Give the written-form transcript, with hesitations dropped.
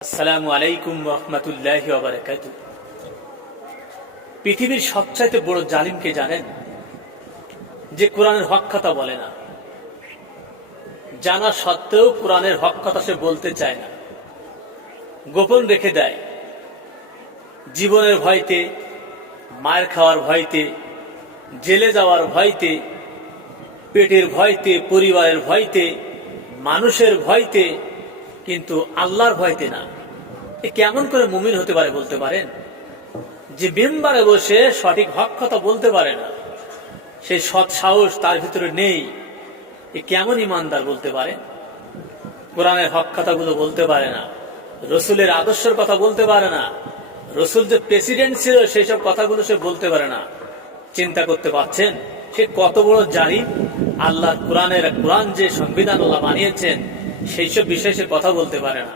আসসালামু আলাইকুম রহমতুল্লাহি ওয়া বারাকাতুহু। পৃথিবীর সবচাইতে বড় জালিমকে জানেন? যে কোরআনের হক কথা বলে না, জানা সত্ত্বেও কোরআনের হক কথা সে বলতে চায় না, গোপন রেখে দেয়। জীবনের ভয়তে, মায়ের খাওয়ার ভয়তে, জেলে যাওয়ার ভয়তে, পেটের ভয়তে, পরিবারের ভয়তে, মানুষের ভয়তে, কিন্তু আল্লাহর ভয়তে না। এ কেমন করে মুমিন হতে পারে বলতে পারেন? যে মেম্বারে বসে সঠিক হক কথা বলতে পারে না, সেই সৎ সাহস তার ভিতরে নেই, এ কেমন ইমানদার বলতে পারে? কোরআনের হক কথাগুলো বলতে পারে না, রসুলের আদর্শের কথা বলতে পারে না, রসুল যে প্রেসিডেন্ট ছিল সেই সব কথাগুলো সে বলতে পারে না। চিন্তা করতে পারছেন সে কত বড় জালিম? আল্লাহ কোরআন যে সংবিধান আল্লাহ বানিয়েছেন সেই সব বিষয়ে সে কথা বলতে পারে না।